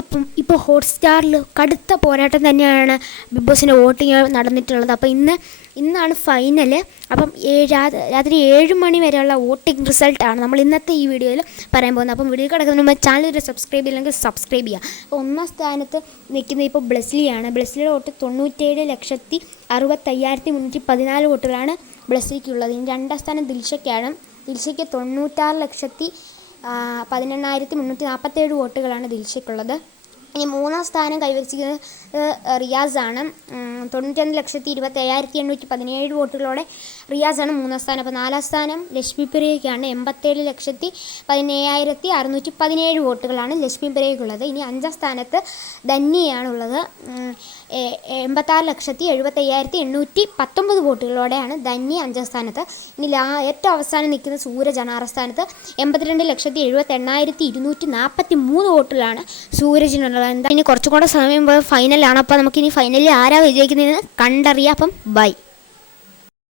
അപ്പം ഇപ്പോൾ ഹോട്ട്സ്റ്റാറിൽ കടുത്ത പോരാട്ടം തന്നെയാണ് ബിഗ് ബോസിൻ്റെ വോട്ടിങ് നടന്നിട്ടുള്ളത്. അപ്പോൾ ഇന്നാണ് ഫൈനൽ. അപ്പം രാത്രി 7 മണി വരെയുള്ള വോട്ടിംഗ് റിസൾട്ടാണ് നമ്മൾ ഇന്നത്തെ ഈ വീഡിയോയിൽ പറയാൻ പോകുന്നത്. അപ്പം വീഡിയോ കിടക്കുന്ന മുമ്പ് ചാനൽ സബ്സ്ക്രൈബ് ചെയ്യില്ലെങ്കിൽ സബ്സ്ക്രൈബ് ചെയ്യുക. അപ്പോൾ 1ാം സ്ഥാനത്ത് നിൽക്കുന്നത് ഇപ്പോൾ ബ്ലെസ്ലിയാണ്. ബ്ലെസ്ലിയുടെ വോട്ട് 97,65,314 വോട്ടുകളാണ് ബ്ലെസ്ലിക്കുള്ളത്. ഇനി 2ാം സ്ഥാനം ദിൽഷയ്ക്കാണ്. ദിൽഷയ്ക്ക് 96,18,347 വോട്ടുകളാണ് ദിൽഷയ്ക്കുള്ളത്. ഇനി 3ാം സ്ഥാനം കൈവരിച്ചിരിക്കുന്നത് റിയാസാണ്. 91,27,817 വോട്ടുകളോടെ റിയാസാണ് 3ാം സ്ഥാനം. അപ്പോൾ 4ാം സ്ഥാനം ലക്ഷ്മി പ്രിയയ്ക്കാണ്. 87,17,617 വോട്ടുകളാണ് ലക്ഷ്മി പ്രിയയ്ക്കുള്ളത്. ഇനി 5ാം സ്ഥാനത്ത് ധന്യയാണുള്ളത്. 86,75,819 വോട്ടുകളോടെയാണ് ധന്യ 5ാം സ്ഥാനത്ത്. ഇനി ഏറ്റവും അവസാനം നിൽക്കുന്ന സൂരജാണ് 6ാം സ്ഥാനത്ത്. 82,78,243 വോട്ടുകളാണ് സൂരജിനുള്ളത്. എന്താ ഇനി കുറച്ചും കൂടെ സമയം ഫൈനലാണ്. അപ്പോൾ നമുക്കിനി ഫൈനലിൽ ആരാ വിജയിക്കുന്നതെന്ന് കണ്ടറിയാം. അപ്പം ബൈ.